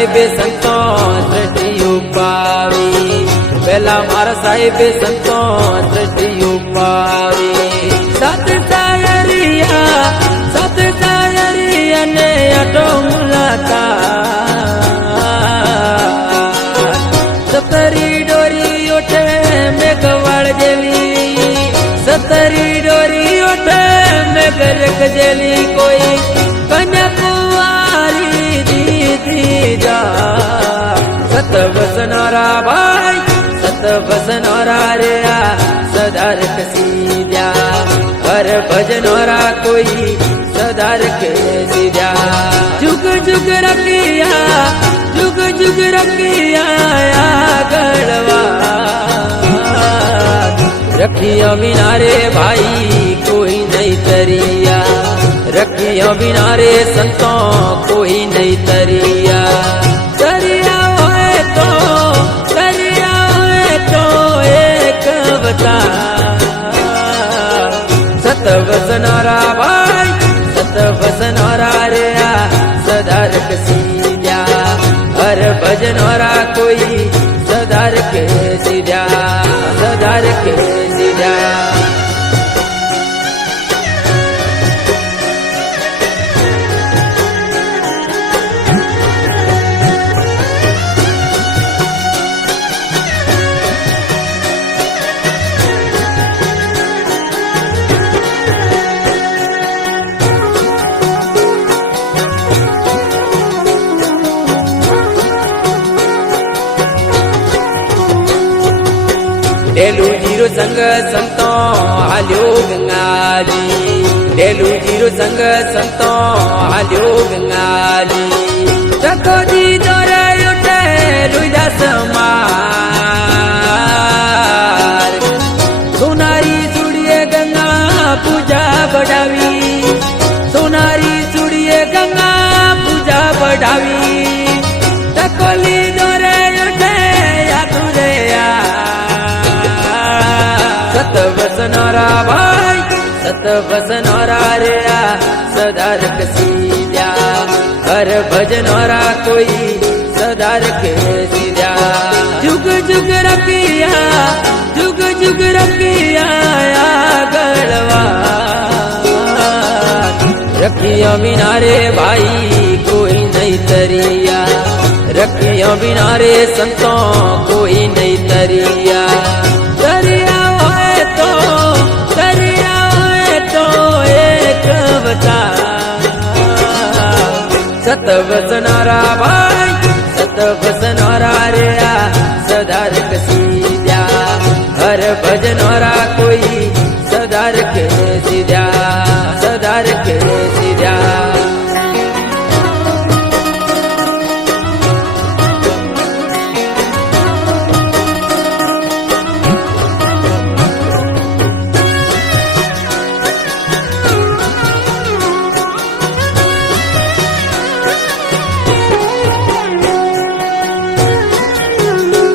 साहेबे संतो दृष्टि उपावी, पेला मारा साहेबे संतो दृष्टि उपावी। सात सायरिया ने अटो मुलाकात, सतरी डोरी उठे मेघवाड़ जेली, सतरी डोरी उठे मेघ जेली। कोई कन्याकुमारी दीदी जा, सत बसनारा भाई सत बसनारा रे सदार कसीद्या, हर भजनोरा कोई सदार के सीधा। जुग जुग रखिया, जुग जुग रखिया गढ़वा, रखिया बिना रे भाई कोई नहीं तरिया, रखिया बिना रे संतों कोई नहीं तरिया। तरिया होए तो एक बता, सत बसनारा भाई सत बसनारा रे सदार कसीद्या, हर भजनोरा कोई सदार के सीधा, सदार के सीधा। डेलू जीरो संग संतो हाल्यो गंगाजी, डेलू जीरो संग संतो हाल्यो गंगाजी। रखो जी जोरे उठे रुजा समार, सोनारी सुड़िए गंगा पूजा बढ़ावी, सोनारी सुड़िए गंगा पूजा बढ़ावी। टकोली जोरे उठे या तुरे सत बसनारा भाई सत बसनारा रे सदार कसीद्या, हर भजनोरा कोई सदार के सीधा। जुग जुग रखिया, जुग जुग रखिया गढ़वा, रखिया बिना रे भाई कोई नहीं तरिया, रखिया बिना रे संतों कोई नहीं तरिया। तरिया एक बता, सत बसनारा भाई सत बसनारा रे सदार कसीद्या, हर भजनोरा